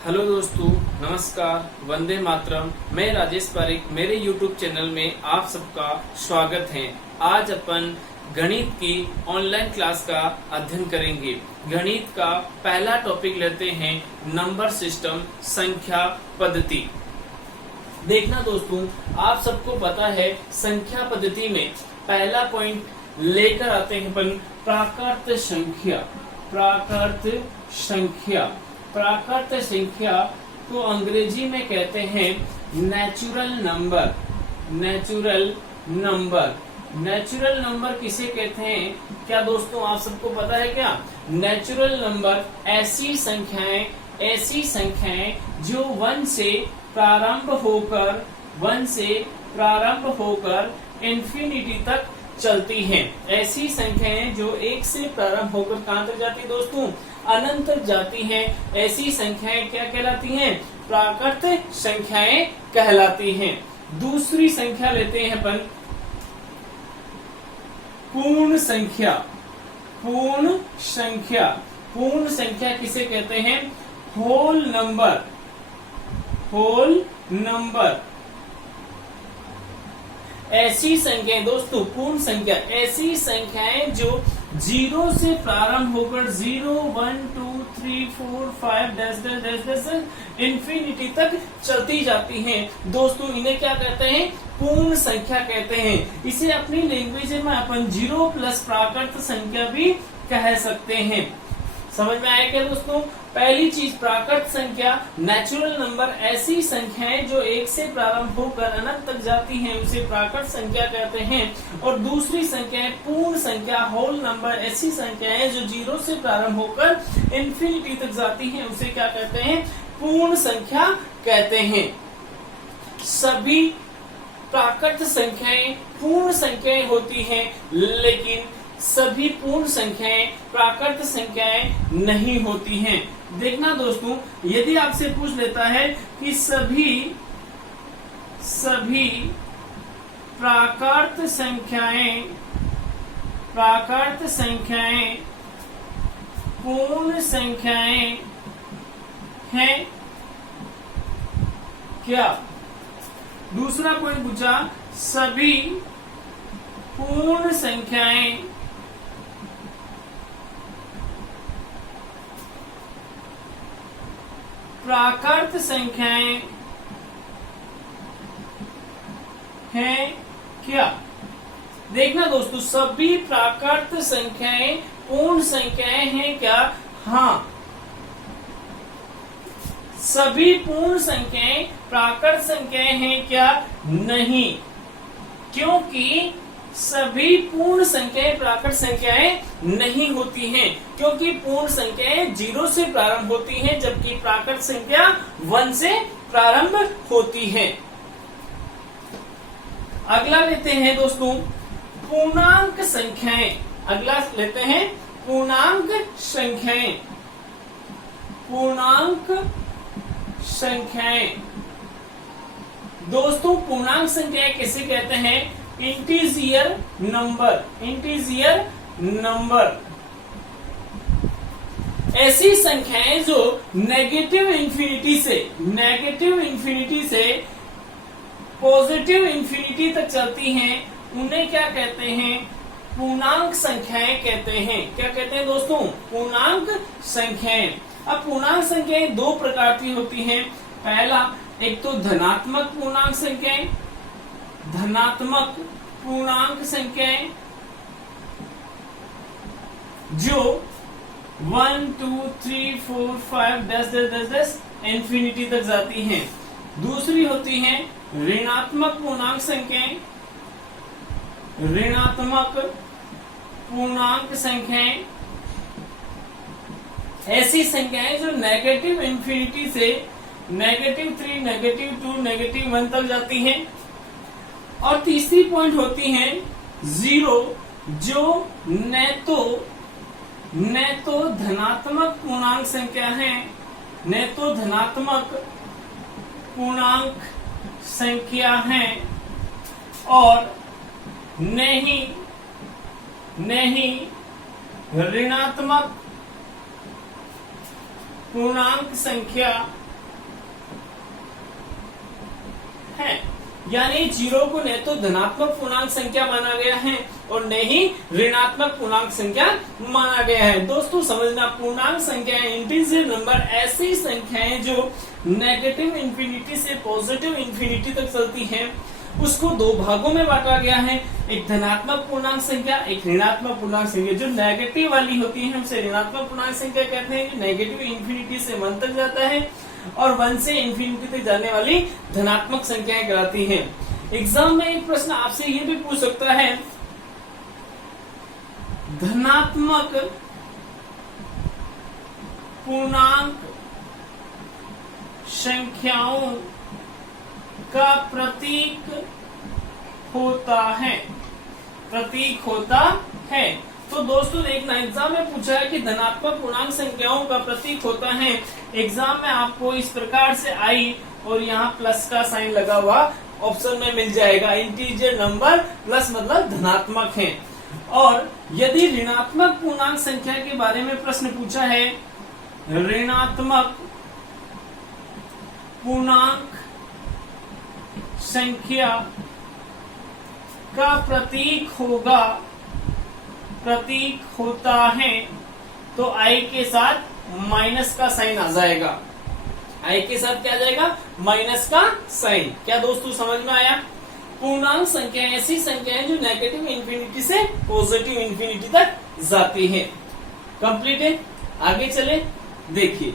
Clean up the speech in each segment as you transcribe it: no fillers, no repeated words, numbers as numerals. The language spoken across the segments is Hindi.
हेलो दोस्तों, नमस्कार, वंदे मातरम। मैं राजेश पारिक, मेरे YouTube चैनल में आप सबका स्वागत है। आज अपन गणित की ऑनलाइन क्लास का अध्ययन करेंगे। गणित का पहला टॉपिक लेते हैं, नंबर सिस्टम, संख्या पद्धति। देखना दोस्तों, आप सबको पता है संख्या पद्धति में पहला पॉइंट लेकर आते हैं अपन प्राकृत संख्या। प्राकृत संख्या, प्राकृत संख्या को अंग्रेजी में कहते हैं natural number. Natural number, natural number किसे कहते हैं, क्या दोस्तों आप सबको पता है क्या? नेचुरल नंबर ऐसी संख्याएं जो वन से प्रारंभ होकर इंफिनिटी तक चलती हैं। ऐसी संख्याएं जो एक से प्रारंभ होकर कहां तक जाती है दोस्तों? अनंत तक जाती हैं। ऐसी संख्याएं क्या कहलाती हैं? प्राकृत संख्याएं कहलाती हैं। दूसरी संख्या लेते हैं अपन पूर्ण संख्या। पूर्ण संख्या, पूर्ण संख्या किसे कहते हैं? Whole number. होल नंबर ऐसी संख्याएं दोस्तों, पूर्ण संख्या ऐसी संख्याएं जो जीरो से प्रारंभ होकर 0, 1, 2, 3, 4, 5 dash dash dash dash infinity तक चलती जाती हैं। दोस्तों इन्हें क्या कहते हैं? पूर्ण संख्या कहते हैं। इसे अपनी लैंग्वेज में अपन 0 प्लस प्राकृत संख्या भी कह सकते हैं। समझ में आया क्या दोस्तों? पहली चीज, प्राकृत संख्या नेचुरल नंबर ऐसी संख्याएं जो एक से प्रारंभ होकर अनंत तक जाती हैं, उसे प्राकृत संख्या कहते हैं। और दूसरी संख्या पूर्ण संख्या, होल नंबर ऐसी संख्याएं जो 0 से प्रारंभ होकर इंफिनिटी तक जाती हैं, उसे क्या कहते हैं? पूर्ण संख्या कहते हैं। सभी प्राकृत संख्याएं पूर्ण संख्याएं होती हैं, लेकिन सभी पूर्ण संख्याएं प्राकृत संख्याएं नहीं होती हैं। देखना दोस्तों, यदि आपसे पूछ लेता है कि सभी प्राकृत संख्याएं पूर्ण संख्याएं हैं क्या? दूसरा पॉइंट पूछा, सभी पूर्ण संख्याएं प्राकृत संख्याएं हैं क्या? देखना दोस्तों, सभी प्राकृत संख्याएं पूर्ण संख्याएं हैं क्या? हाँ, सभी पूर्ण संख्याएं प्राकृत संख्याएं हैं क्या? नहीं, क्योंकि सभी पूर्ण संख्याएं प्राकृत संख्याएं नहीं होती हैं, क्योंकि पूर्ण संख्याएं 0 से प्रारंभ होती हैं, जबकि प्राकृत संख्या 1 से प्रारंभ होती है। अगला लेते हैं दोस्तों पूर्णांक संख्याएं। अगला लेते हैं पूर्णांक संख्याएं। पूर्णांक संख्याएं दोस्तों, पूर्णांक संख्याएं किसे कहते हैं? Integer number. इंटीजर नंबर ऐसी संख्याएं जो नेगेटिव इंफिनिटी से पॉजिटिव इंफिनिटी तक चलती हैं, उन्हें क्या कहते हैं? पूर्णांक संख्याएं कहते हैं। क्या कहते हैं दोस्तों? पूर्णांक संख्याएं। अब पूर्णांक संख्याएं दो प्रकार की होती हैं। पहला, एक तो धनात्मक पूर्णांक संख्याएं। धनात्मक पूर्णांक संख्याएं जो 1, 2, 3, 4, 5 dash dash dash dash infinity तक जाती हैं। दूसरी होती हैं ऋणात्मक पूर्णांक संख्याएं। ऋणात्मक पूर्णांक संख्याएं ऐसी संख्याएं जो नेगेटिव इंफिनिटी से -3, -2, -1 तक जाती हैं। और तीसरी पॉइंट होती है 0, जो न तो धनात्मक पूर्णांक संख्या है, न तो धनात्मक पूर्णांक संख्या है, और नहीं ऋणात्मक पूर्णांक संख्या है। यानी जीरो को न तो धनात्मक पूर्णांक संख्या माना गया है और न ही ऋणात्मक पूर्णांक संख्या माना गया है। दोस्तों समझना, पूर्णांक संख्याएं, इंटीजर नंबर ऐसी संख्याएं जो नेगेटिव इंफिनिटी से पॉजिटिव इंफिनिटी तक चलती हैं, उसको दो भागों में बांटा गया है। एक धनात्मक पूर्णांक संख्या, एक ऋणात्मक पूर्णांक संख्या। जो नेगेटिव वाली होती है उसे ऋणात्मक पूर्णांक संख्या कहते हैं, जो नेगेटिव इंफिनिटी से 1 तक जाता है, और 1 से इंफिनिटी तक जाने वाली धनात्मक संख्याएं कहलाती हैं। एग्जाम में एक प्रश्न आपसे ये भी पूछ सकता है, धनात्मक पूर्णांक संख्याओं का प्रतीक होता है, प्रतीक होता है। तो दोस्तों देखना, एग्जाम में पूछा है कि धनात्मक पूर्णांक संख्याओं का प्रतीक होता है। एग्जाम में आपको इस प्रकार से आई और यहाँ प्लस का साइन लगा हुआ ऑप्शन में मिल जाएगा। इंटीजर नंबर प्लस मतलब धनात्मक है। और यदि ऋणात्मक पूर्णांक संख्या के बारे में प्रश्न पूछा है, ऋणात्मक पूर्णांक संख्या का प्रतीक होगा, प्रतीक होता है, तो आई के साथ माइनस का साइन आ जाएगा। आई के साथ क्या आ जाएगा? माइनस का साइन। क्या दोस्तों समझ में आया? पूर्णांक संख्या ऐसी संख्याएं जो नेगेटिव इंफिनिटी से पॉजिटिव इंफिनिटी तक जाती है। कंप्लीट है। आगे चले, देखिए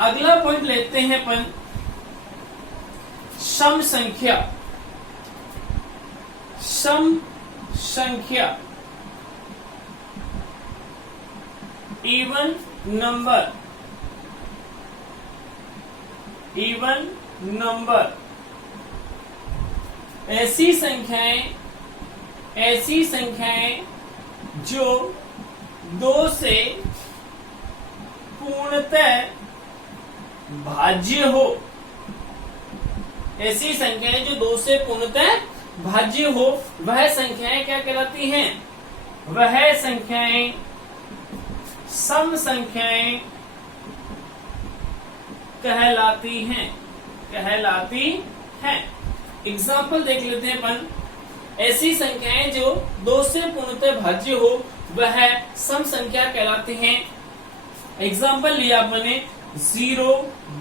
अगला पॉइंट लेते हैं अपन, सम संख्या। सम संख्या इवन नंबर, इवन नंबर ऐसी संख्याएं जो 2 से पूर्णतः भाज्य हो। ऐसी संख्याएं जो 2 से पूर्णतः भाज्य हो, वह संख्याएं क्या कहलाती हैं? वह संख्याएं सम संख्याएं कहलाती हैं, कहलाती हैं। एग्जाम्पल देख लेते हैं अपन। ऐसी संख्याएं जो 2 से पूर्णतः भाज्य हो, वह सम संख्या कहलाती हैं। एग्जाम्पल लिया अपने 0,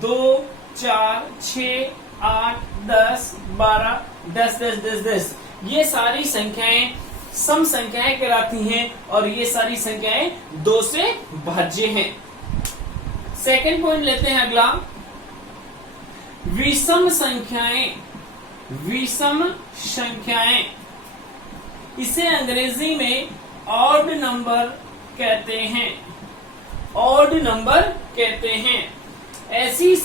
2, 4, 6, 8, 10, 12, 10, 10, 10, 10। ये सारी संख्याएं सम संख्याएं कहलाती हैं और ये सारी संख्याएं 2 से भाज्य हैं। सेकंड पॉइंट लेते हैं अगला, विषम संख्याएं। विषम संख्याएं, इसे अंग्रेजी में ऑड नंबर कहते हैं, ऑड नंबर कहते हैं। ऐसी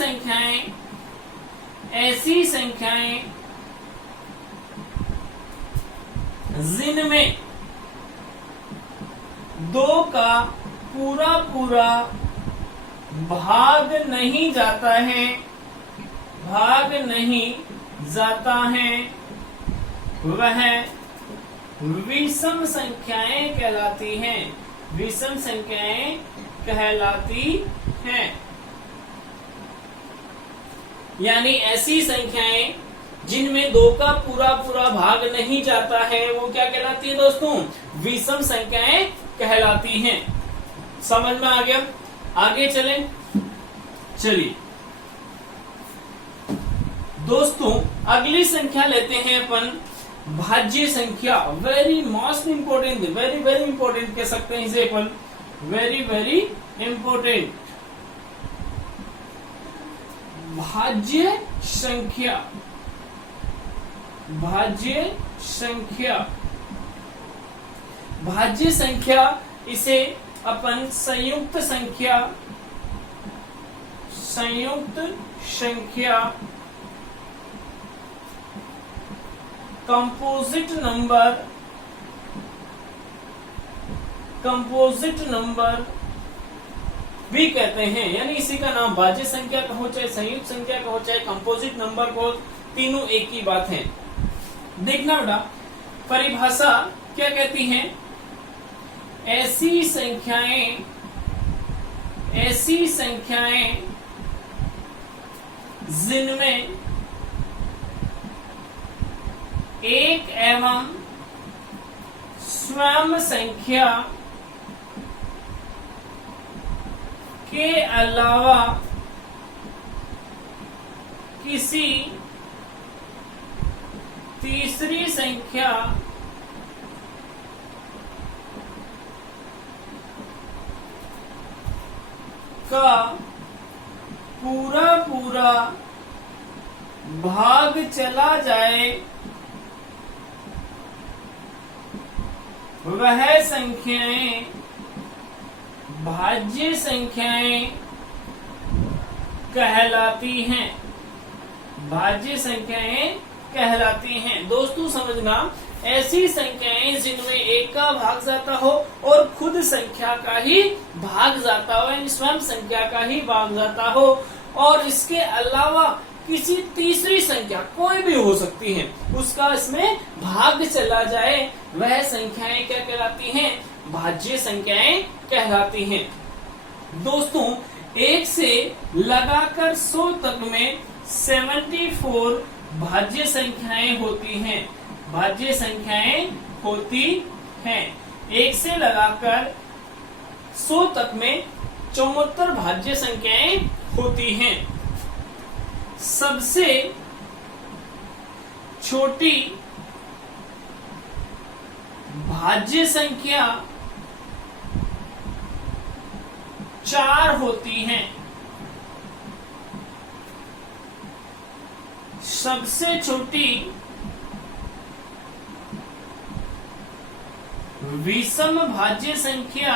संख्याएं जिनमें 2 का पूरा पूरा भाग नहीं जाता है, भाग नहीं जाता है, वह विषम संख्याएं कहलाती हैं, विषम संख्याएं कहलाती हैं। यानी ऐसी संख्याएं जिनमें 2 का पूरा पूरा भाग नहीं जाता है, वो क्या कहलाती है दोस्तों? विषम संख्याएं कहलाती हैं। समझ में आ गया? आगे चलें। चलिए दोस्तों, अगली संख्या लेते हैं अपन, भाज्य संख्या। Very most important, very very important कह सकते हैं इसे अपन, वेरी वेरी इंपोर्टेंट। भाज्य संख्या, भाज्य संख्या, भाज्य संख्या, इसे अपन संयुक्त संख्या, संयुक्त संख्या, कंपोजिट नंबर, कंपोजिट नंबर भी कहते हैं। यानी इसी का नाम भाज्य संख्या कहो, चाहे संयुक्त संख्या कहो, चाहे कंपोजिट नंबर कहो, तीनों एक ही बात है। देखना बेटा, परिभाषा क्या कहती है? ऐसी संख्याएं, ऐसी संख्याएं जिनमें एक एवं स्वयं संख्या के अलावा किसी तीसरी संख्या का पूरा पूरा भाग चला जाए वह संख्याएं भाज्य संख्याएं कहलाती हैं। भाज्य संख्याएं कहलाती हैं। दोस्तों समझना, ऐसी संख्याएं जिनमें एक का भाग जाता हो और खुद संख्या का ही भाग जाता हो, यानी स्वयं संख्या का ही भाग जाता हो, और इसके अलावा किसी तीसरी संख्या कोई भी हो सकती है उसका इसमें भाग चला जाए, वह संख्याएं क्या कहलाती हैं? भाज्य संख्याएं कहलाती हैं। दोस्तों 1 से लगाकर 100 तक में 74 भाज्य संख्याएं होती हैं। भाज्य संख्याएं होती हैं। 1 से लगाकर 100 तक में 74 भाज्य संख्याएं होती हैं। सबसे छोटी भाज्य संख्या 4 होती हैं। सबसे छोटी विषम भाज्य संख्या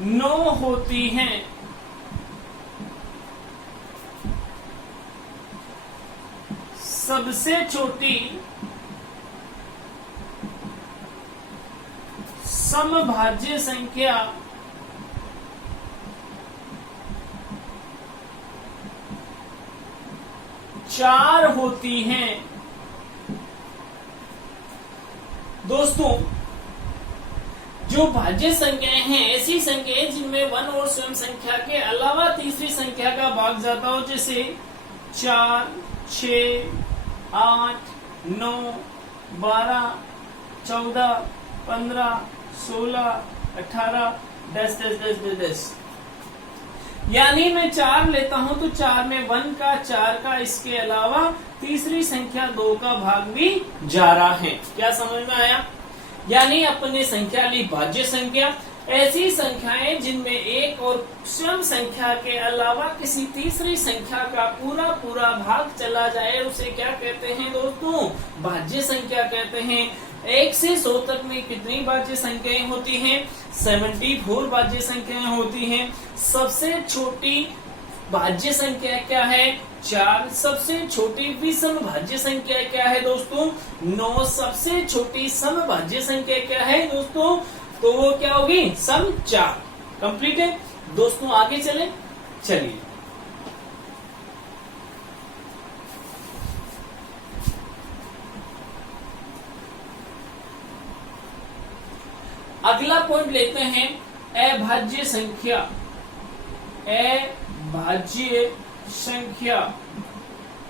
9 होती हैं। सबसे छोटी समभाज्य संख्या 4 होती हैं। दोस्तों जो भाज्य संख्याएं हैं ऐसी संख्याएं जिनमें 1 और स्वयं संख्या के अलावा तीसरी संख्या का भाग जाता हो, जैसे 4, 6, 8, 9, 12, 14, 15, 16, 18, 10। यानी मैं 4 लेता हूं तो 4 में 1 का 4 का, इसके अलावा तीसरी संख्या 2 का भाग भी जा रहा है। क्या समझ में आया? यानी अपने संख्या ली भाज्य संख्या, ऐसी संख्याएं जिनमें एक और स्वयं संख्या के अलावा किसी तीसरी संख्या का पूरा पूरा भाग चला जाए उसे क्या कहते हैं दोस्तों? भाज्य संख्या कहते हैं। 1 से 100 तक में कितनी भाज्य संख्याएं होती हैं? 74 भाज्य संख्याएं होती हैं। सबसे छोटी भाज्य संख्या क्या है? 4। सबसे छोटी विषम भाज्य संख्या क्या है दोस्तों? 9। सबसे छोटी समभाज्य संख्या क्या है दोस्तों? तो वो क्या होगी? सम 4। कंप्लीट है दोस्तों। आगे चले, चलिए अगला पॉइंट लेते हैं, अभाज्य संख्या। अभाज्य संख्या,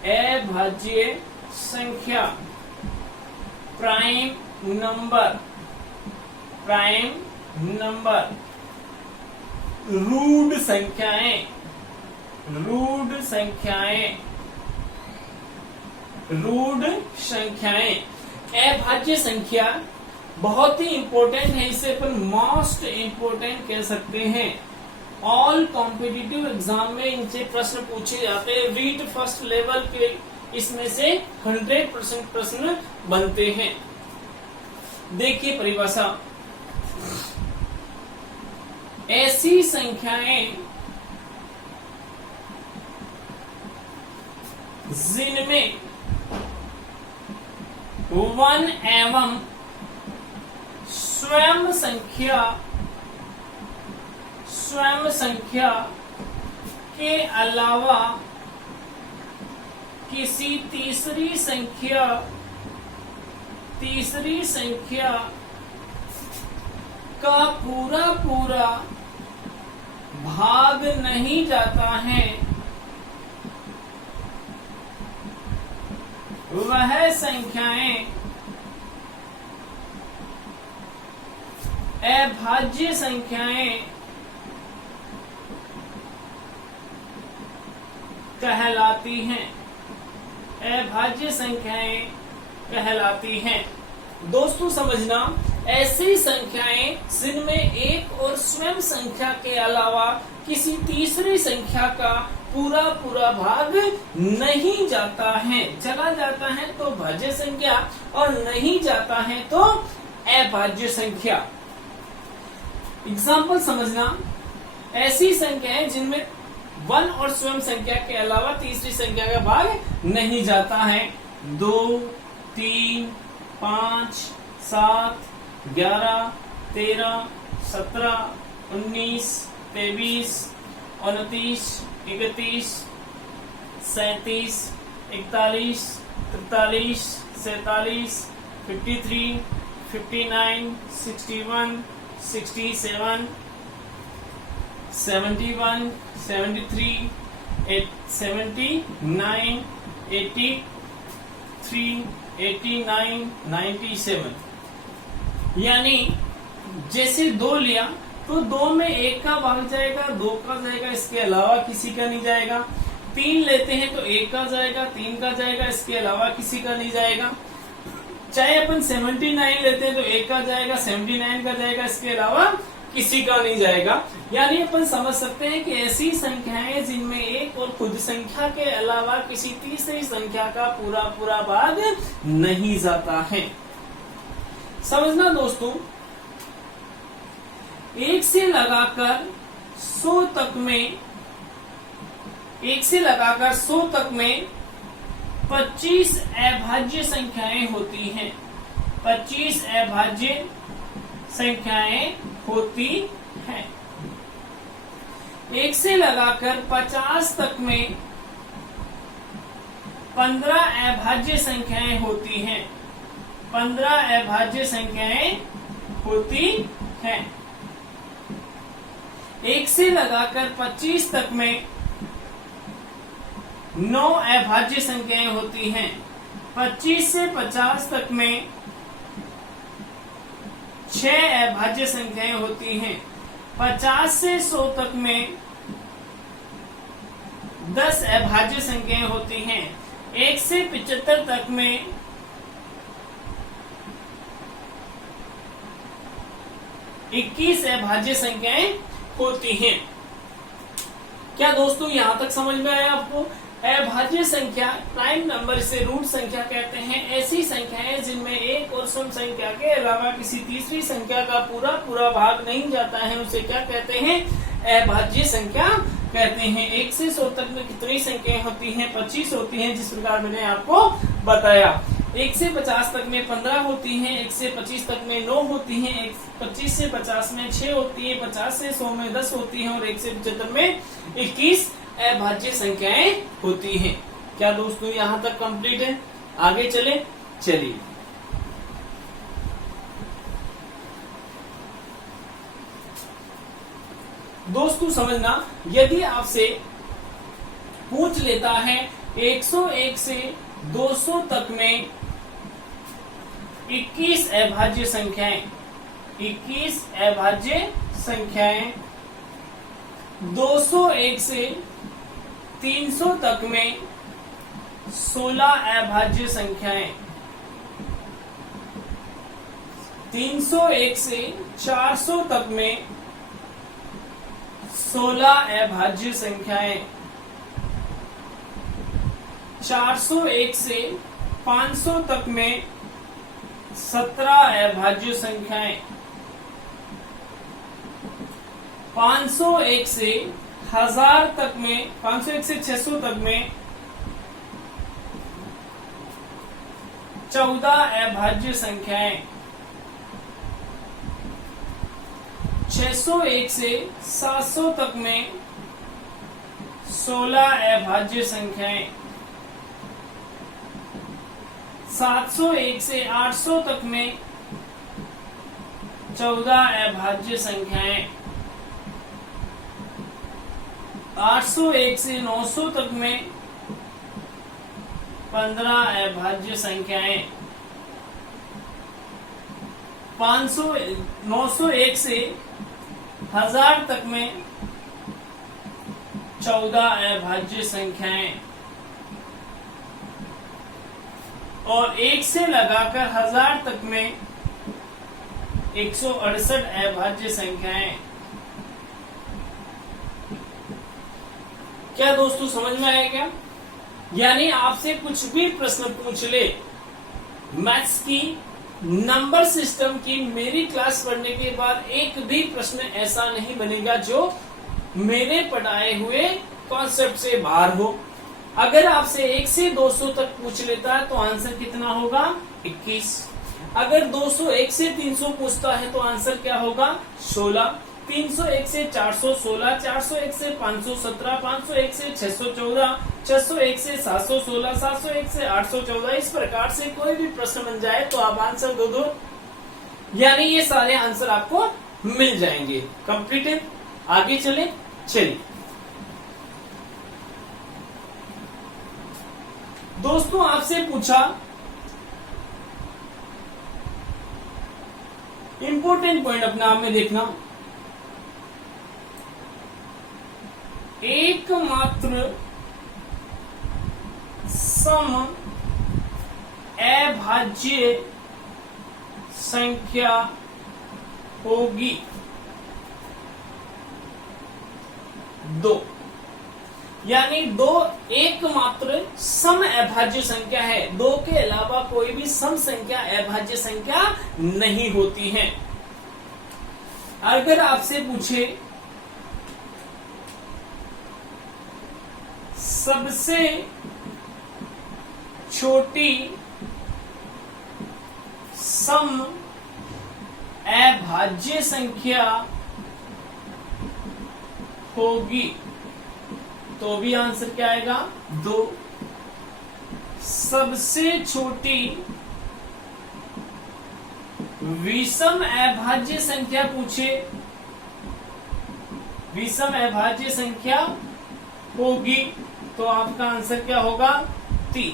अभाज्य संख्या, prime number, prime number, root संख्याएं, रूट संख्याएं, रूट संख्याएं। अभाज्य संख्या बहुत ही इंपॉर्टेंट है, इसे अपन मोस्ट इंपॉर्टेंट कह सकते हैं। ऑल कॉम्पिटिटिव एग्जाम में इनसे प्रश्न पूछे जाते हैं। रीट फर्स्ट लेवल के इसमें से 100% प्रश्न बनते हैं। देखिए परिभाषा, ऐसी संख्याएं जिनमें 1 एवं स्वयं संख्या के अलावा किसी तीसरी संख्या का पूरा पूरा भाग नहीं जाता है वह संख्याएं अभाज्य संख्याएं कहलाती हैं। अभाज्य संख्याएं कहलाती हैं। दोस्तों समझना, ऐसी संख्याएं जिनमें एक और स्वयं संख्या के अलावा किसी तीसरी संख्या का पूरा पूरा भाग नहीं जाता है। चला जाता है तो भाज्य संख्या और नहीं जाता है तो अभाज्य संख्या। एग्जाम्पल समझना, ऐसी संख्याएं जिनमें वन और स्वयं संख्या के अलावा तीसरी संख्या का भाग नहीं जाता है। 2, 3, 5, 7, 11, 13, 17, 19, 23, 29, 31, 37, 41, 43, 47, 53, 59, 61, 67, 71, 73, 79, 83, 89, 97। यानी जैसे 2 लिया तो 2 में 1 का भाग जाएगा, 2 का जाएगा, इसके अलावा किसी का नहीं जाएगा। 3 लेते हैं तो 1 का जाएगा, 3 का जाएगा, इसके अलावा किसी का नहीं जाएगा। चाहे अपन 79 लेते हैं तो 1 का जाएगा, 79 का जाएगा, इसके अलावा किसी का नहीं जाएगा। यानी अपन समझ सकते हैं कि ऐसी संख्याएं जिनमें एक और खुद संख्या के अलावा किसी तीसरी संख्या का पूरा पूरा भाग नहीं जाता है। समझना दोस्तों, 1 से लगाकर 100 तक में 25 अभाज्य संख्याएं होती हैं। 25 अभाज्य संख्याएं होती हैं। 1 से लगाकर 50 तक में 15 अभाज्य संख्याएं होती हैं। 15 अभाज्य संख्याएं होती हैं। 1 से लगाकर 25 तक में 9 अभाज्य संख्याएं होती हैं। 25 से 50 तक में 6 अभाज्य संख्याएं होती हैं। 50 से 100 तक में 10 अभाज्य संख्याएं होती हैं। 1 से 75 तक में 21 अभाज्य संख्याएं होती हैं। क्या दोस्तों यहां तक समझ में आया आपको? अभाज्य संख्या प्राइम नंबर से रूट संख्या कहते हैं ऐसी संख्याएं जिनमें एक और सम संख्या के अलावा किसी तीसरी संख्या का पूरा पूरा भाग नहीं जाता है, उसे क्या कहते हैं? अभाज्य संख्या कहते हैं। 1 से 100 तक में कितनी संख्याएं होती हैं? 25 होती हैं, जिस प्रकार मैंने आपको बताया। 1 से 50 तक में 15 होती हैं, 1 से 25 तक में 9 होती हैं, 25 से 50 में 6 होती है, 50 से 100 में 10 होती हैं और 1 से 75 में 21 अभाज्य संख्याएं होती हैं। क्या दोस्तों यहां तक कंप्लीट है? आगे चले, चलिए। दोस्तों समझना, यदि आपसे पूछ लेता है 101 से 200 तक में 21 अभाज्य संख्याएं, 21 अभाज्य संख्याएं, 201 से 300 तक में 16 अभाज्य संख्याएं, 301 से 400 तक में 16 अभाज्य संख्याएं, 401 से 500 तक में 17 अभाज्य संख्याएं, 501 से 1000 तक में 501 से 600 तक में 14 अभाज्य संख्याएं, 601 से 700 तक में 16 अभाज्य संख्याएं, 701 से 800 तक में 14 अभाज्य संख्याएं, 801 से 900 तक में 15 अभाज्य संख्याएं, 901 से 1000 तक में 14 अभाज्य संख्याएं, और 1 से लगाकर 1000 तक में 168 अभाज्य संख्याएं। क्या दोस्तों समझ में आया क्या? यानी आपसे कुछ भी प्रश्न पूछ ले मैथ्स की, नंबर सिस्टम की, मेरी क्लास पढ़ने के बाद एक भी प्रश्न ऐसा नहीं बनेगा जो मेरे पढ़ाए हुए कॉन्सेप्ट से बाहर हो। अगर आपसे 1 से 200 तक पूछ लेता है तो आंसर कितना होगा? 21। अगर 201 से 300 पूछता है तो आंसर क्या होगा? 16। 301 से 416, 401 से 517, 501 से 614, 601 से 716, 701 से 814। इस प्रकार से कोई भी प्रश्न बन जाए तो आप आंसर दो, यानी ये सारे आंसर आपको मिल जाएंगे। कंप्लीटेड। आगे चलिए दोस्तों, आपसे पूछा इंपॉर्टेंट पॉइंट अपने आप में देखना, एकमात्र सम अभाज्य संख्या होगी 2। यानी 2 एकमात्र सम अभाज्य संख्या है। 2 के अलावा कोई भी सम संख्या अभाज्य संख्या नहीं होती है। अगर आपसे पूछे सबसे छोटी सम अभाज्य संख्या होगी तो भी आंसर क्या आएगा? 2। सबसे छोटी विषम अभाज्य संख्या पूछे, विषम अभाज्य संख्या होगी तो आपका आंसर क्या होगा? 3।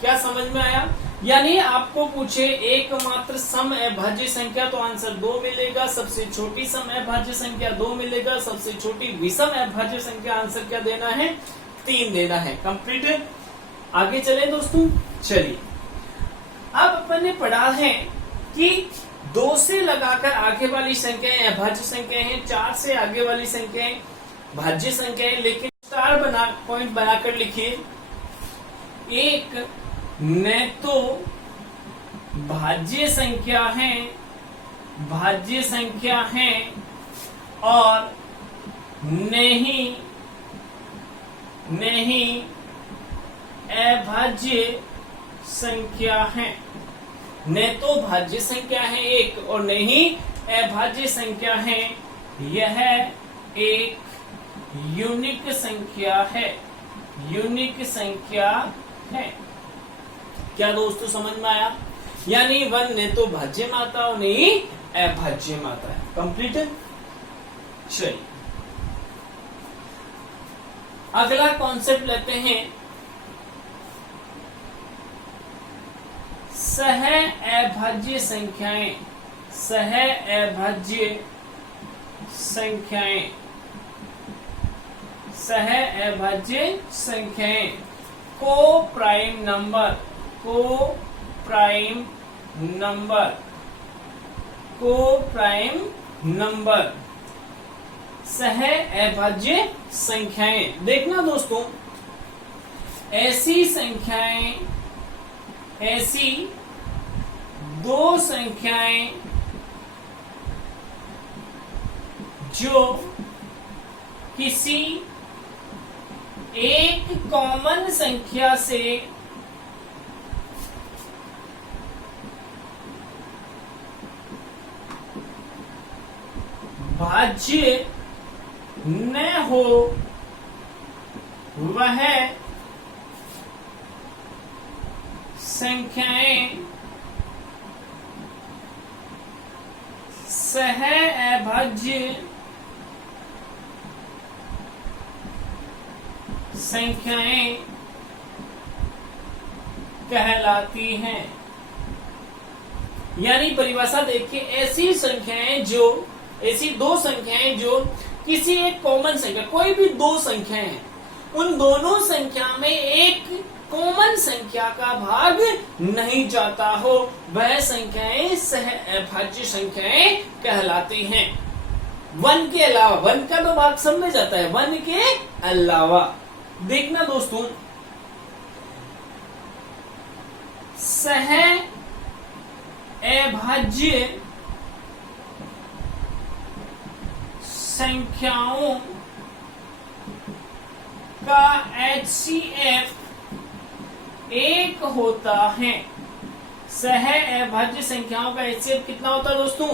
क्या समझ में आया? यानी आपको पूछे एकमात्र सम अभाज्य संख्या तो आंसर 2 मिलेगा, सबसे छोटी सम अभाज्य संख्या 2 मिलेगा, सबसे छोटी विषम अभाज्य संख्या आंसर क्या देना है? 3 देना है। कंप्लीट। आगे चले दोस्तों, चलिए अब अपन ने पढ़ा है कि 2 से लगाकर आगे वाली संख्याएं अभाज्य संख्याएं हैं, 4 से आगे वाली संख्याएं भाज्य संख्याएं। लेकिन स्टार पॉइंट बनाकर लिखिए, एक न तो भाज्य संख्या है और नहीं अभाज्य संख्या है। न तो भाज्य संख्या है एक और नहीं अभाज्य संख्या है। यह एक यूनिक संख्या है, यूनिक संख्या है। क्या दोस्तों समझ में आया? यानी 1 न तो भाज्य में आता और नहीं अभाज्य में आता है। कंप्लीट। चलिए अगला कॉन्सेप्ट लेते हैं, सह अभाज्य संख्याएं। सह अभाज्य संख्याएं, सह अभाज्य संख्याएं। को प्राइम नंबर, को प्राइम नंबर, को प्राइम नंबर, सह अभाज्य संख्याएं। देखना दोस्तों, ऐसी संख्याएं, ऐसी 2 संख्याएं जो किसी एक कॉमन संख्या से भाज्य न हो, वह संख्याएं सह अभाज्य संख्याएं कहलाती हैं। यानी परिभाषा देखिए, ऐसी दो संख्याएं जो किसी एक कॉमन संख्या, कोई भी दो संख्याएं हैं, उन दोनों संख्या में एक कॉमन संख्या का भाग नहीं जाता हो, वह संख्याएं सहअभाज्य संख्याएं कहलाती हैं। वन के अलावा, वन का तो भाग सब में जाता है, वन के अलावा। देखना दोस्तों, सहअभाज्य संख्याओं का HCF एक होता है। सहअभाज्य संख्याओं का HCF कितना होता है दोस्तों?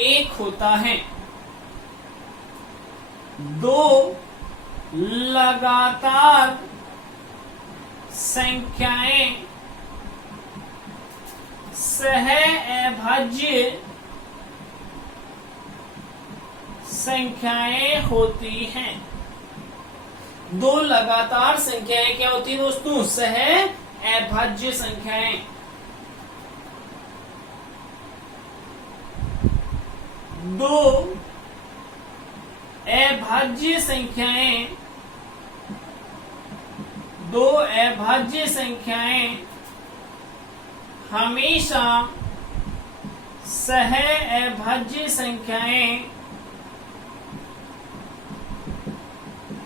एक होता है। दो लगातार संख्याएं सहअभाज्य संख्याएं होती हैं। दो लगातार संख्याएं क्या होती है दोस्तों? सहअभाज्य संख्याएं। दो अभाज्य संख्याएं, दो अभाज्य संख्याएं हमेशा सहअभाज्य संख्याएं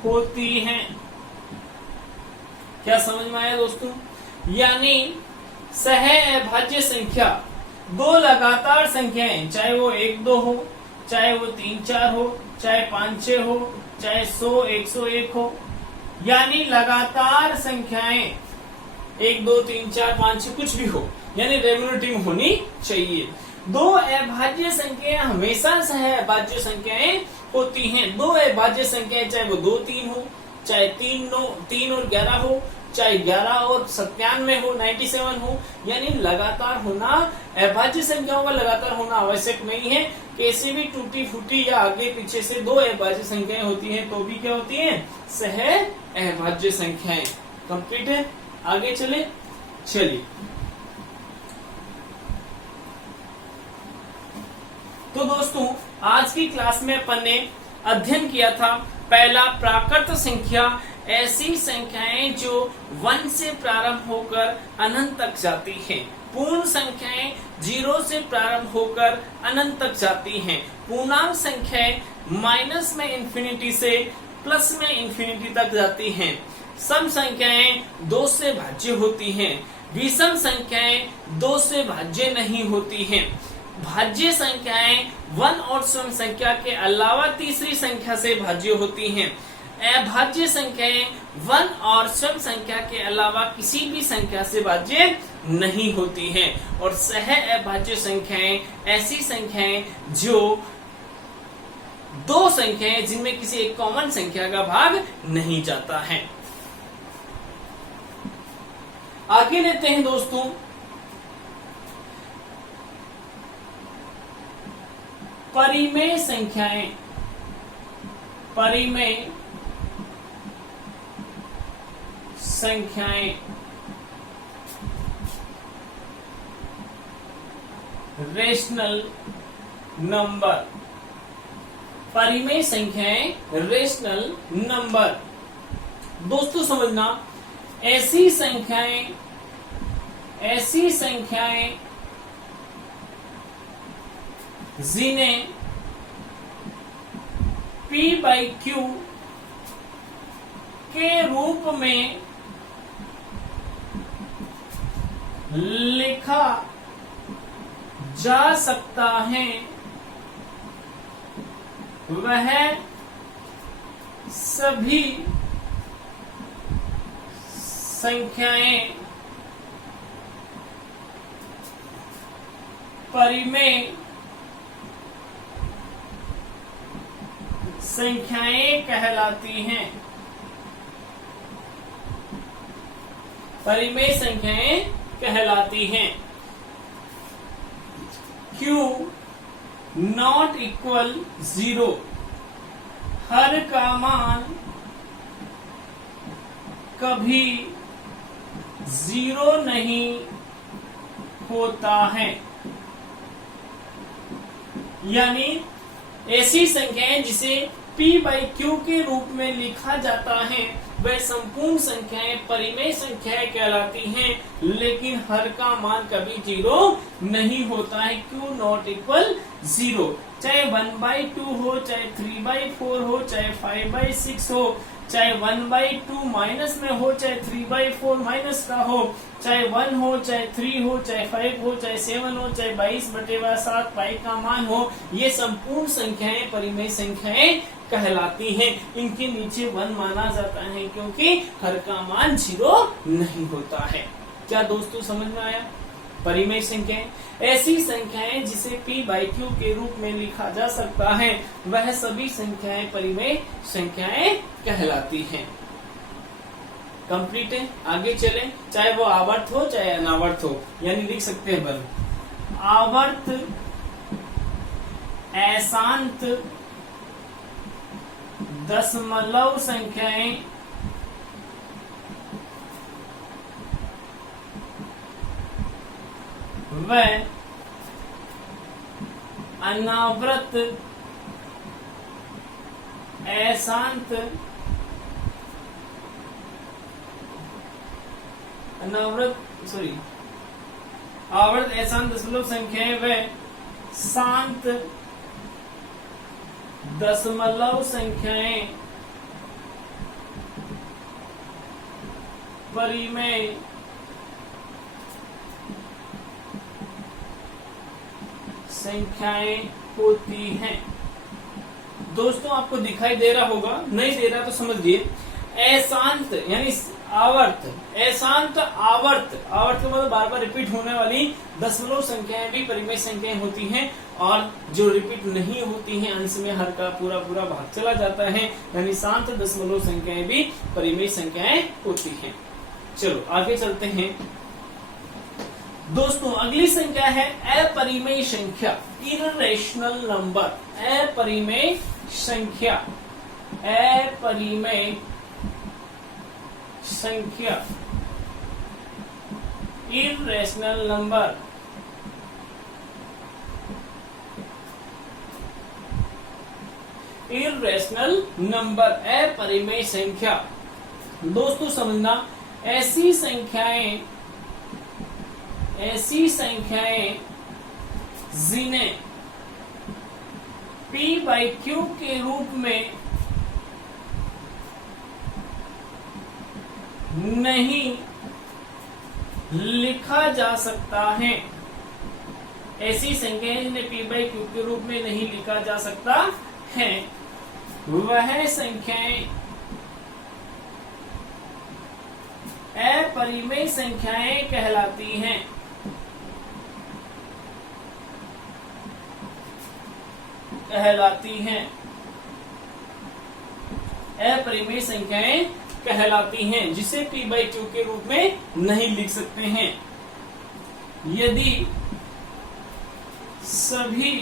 होती हैं। क्या समझ में आया दोस्तों? यानी सहअभाज्य संख्या दो लगातार संख्याएं, चाहे वो 1 2 हो, चाहे वो 3 4 हो, चाहे 5 6 हो, चाहे 100 101 हो, यानी लगातार संख्याएं 1 2 3 4 5 6 कुछ भी हो, यानी रेगुलरिटी में होनी चाहिए। दो अभाज्य संख्याएं हमेशा सहअभाज्य संख्याएं होती हैं। दो अभाज्य संख्याएं चाहे वो 2 3 हो, चाहे 3 और 11 हो, चाहे 11 और 97 हो, 97 हो, यानी लगातार होना, अभाज्य संख्याओं का लगातार होना आवश्यक नहीं है। कैसे भी टूटी फूटी या आगे पीछे से दो अभाज्य संख्याएं होती हैं तो भी क्या होती हैं? सहअभाज्य संख्याएं। कंप्लीट है? आगे चलिए। तो दोस्तों, आज की क्लास में अपन ने अध्ययन किया था, पहला प्राकृत संख्या, ऐसी संख्याएं जो 1 से प्रारंभ होकर अनंत तक जाती हैं। पूर्ण संख्याएं 0 से प्रारंभ होकर अनंत तक जाती हैं। पूर्णांक संख्याएं माइनस में इंफिनिटी से प्लस में इंफिनिटी तक जाती हैं। सम संख्याएं 2 से भाज्य होती हैं। विषम संख्याएं 2 से भाज्य नहीं होती हैं। भाज्य संख्याएं 1 और सम संख्या के अलावा तीसरी संख्या से भाज्य होती हैं। अभाज्य संख्याएं 1 और सम संख्या के अलावा किसी भी संख्या से भाज्य नहीं होती हैं। और सहअभाज्य संख्याएं ऐसी संख्याएं जो दो संख्याएं जिनमें किसी एक कॉमन संख्या का भाग नहीं जाता है। आगे लेते हैं दोस्तों, परिमेय संख्याएं। परिमेय संख्याएं रेशनल नंबर। परिमेय संख्याएं रेशनल नंबर। दोस्तों समझना, ऐसी संख्याएं जिन्हें P/Q के रूप में लिखा जा सकता है, वह सभी संख्याएं परिमेय संख्याएं कहलाती हैं। परिमेय संख्याएं कहलाती हैं। Q नॉट इक्वल 0, हर का मान कभी जीरो नहीं होता है। यानी ऐसी संख्याएं जिसे p/q के रूप में लिखा जाता है वह संपूर्ण संख्याएं परिमेय संख्याएं कहलाती हैं, लेकिन हर का मान कभी जीरो नहीं होता है। q नॉट इक्वल जीरो, चाहे 1/2 हो, चाहे 3/4 हो, चाहे 5/6 हो, चाहे 1/2 माइनस में हो, चाहे 3/4 माइनस का हो, चाहे 1 हो, चाहे 3 हो, चाहे 5 हो, चाहे 7 हो, चाहे 22/7 पाई का मान हो, ये संपूर्ण संख्याएं परिमेय संख्याएं कहलाती हैं। इनके नीचे 1 माना जाता है क्योंकि हर का मान जीरो नहीं होता है। क्या दोस्तों समझ में आया? परिमेय संख्याएं ऐसी संख्याएं जिसे p/q के रूप में लिखा जा सकता है, वह सभी संख्याएं परिमेय संख्याएं कहलाती हैं। कंप्लीट है, आगे चले। चाहे वो आवर्त हो चाहे अनावर्त हो, यानी लिख सकते हैं बल आवर्त, अशांत, दशमलव संख्याएं, व अनावृत, अशांत, आवर्त, अशांत दशमलव संख्याएं व शांत दशमलव संख्याएं परिमेय संख्याएं होती हैं। दोस्तों आपको दिखाई दे रहा होगा, नहीं दे रहा तो समझिए। अशांत यानी आवर्त, अशांत आवर्त, आवर्त का मतलब बार बार रिपीट होने वाली दशमलव संख्याएं भी परिमेय संख्याएं होती हैं, और जो रिपीट नहीं होती हैं अंश में हर का पूरा पूरा भाग चला जाता है, यानी शांत दशमलव संख्याएं भी परिमेय संख्याएं होती हैं। चलो आगे चलते हैं। दोस्तों अगली संख्या है अपरिमेय संख्या, इर्रेशनल नंबर। अपरिमेय संख्या, अपरिमेय संख्या, इर्रेशनल नंबर। इर्रेशनल नंबर, अपरिमेय संख्या। दोस्तों समझना, ऐसी संख्याएं जिन्हें p/q के रूप में नहीं लिखा जा सकता है, ऐसी संख्याएं जिन्हें p/q के रूप में नहीं लिखा जा सकता है, वह संख्याएं अपरिमेय संख्याएं कहलाती हैं। अपरिमेय संख्याएं कहलाती हैं, जिसे p/q के रूप में नहीं लिख सकते हैं। यदि सभी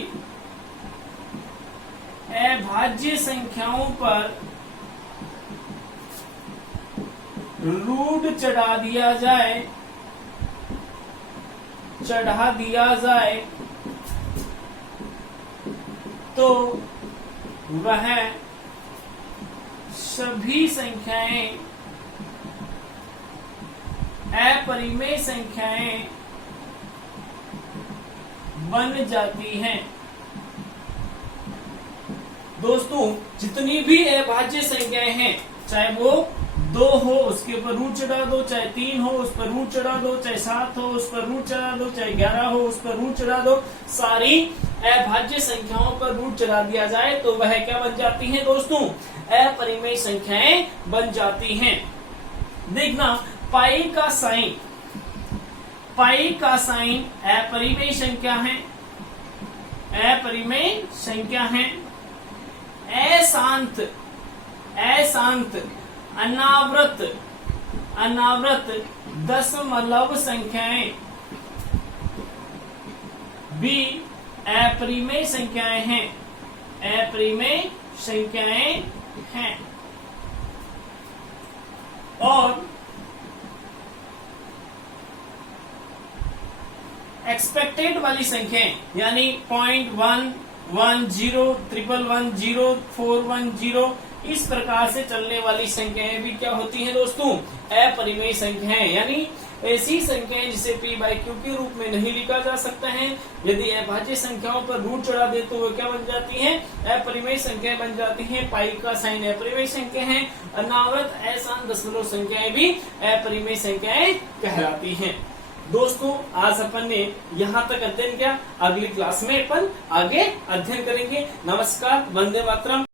अभाज्य संख्याओं पर रूट चढ़ा दिया जाए तो वह सभी संख्याएं अपरिमेय संख्याएं बन जाती हैं। दोस्तों जितनी भी अभाज्य संख्याएं हैं, चाहे वो 2 हो उसके ऊपर रूट चढ़ा दो, चाहे 3 हो उस पर रूट चढ़ा दो, चाहे 7 हो उस पर रूट चढ़ा दो, चाहे 11 हो उस पर रूट चढ़ा दो, सारी अभाज्य संख्याओं पर रूट चढ़ा दिया जाए तो वह क्या बन जाती हैं दोस्तों? अपरिमेय संख्याएं बन जाती हैं। देखना पाई का साइन अपरिमेय संख्या है, अपरिमेय संख्या है। अशांत अनावृत दशमलव संख्याएं भी अपरिमेय संख्याएं हैं, अपरिमेय संख्याएं हैं। और एक्सपेक्टेड वाली संख्याएं यानी 0.1 10 1110 410 इस प्रकार से चलने वाली संख्याएं भी क्या होती हैं दोस्तों, अपरिमेय संख्याएं, यानी ऐसी संख्याएं जिसे p बाई क्यू के रूप में नहीं लिखा जा सकता है। यदि अभाज्य संख्याओं पर रूट चढ़ा दे तो वो क्या बन जाती हैं, अपरिमेय संख्याएं बन जाती हैं। पाई का साइन अपरिमेय संख्या है, अनावृत आसान दशमलव संख्याएं भी अपरिमेय संख्याएं कहलाती हैं। दोस्तों आज अपन ने यहाँ तक अध्ययन किया, अगली क्लास में अपन आगे अध्ययन करेंगे। नमस्कार, वंदे मातरम।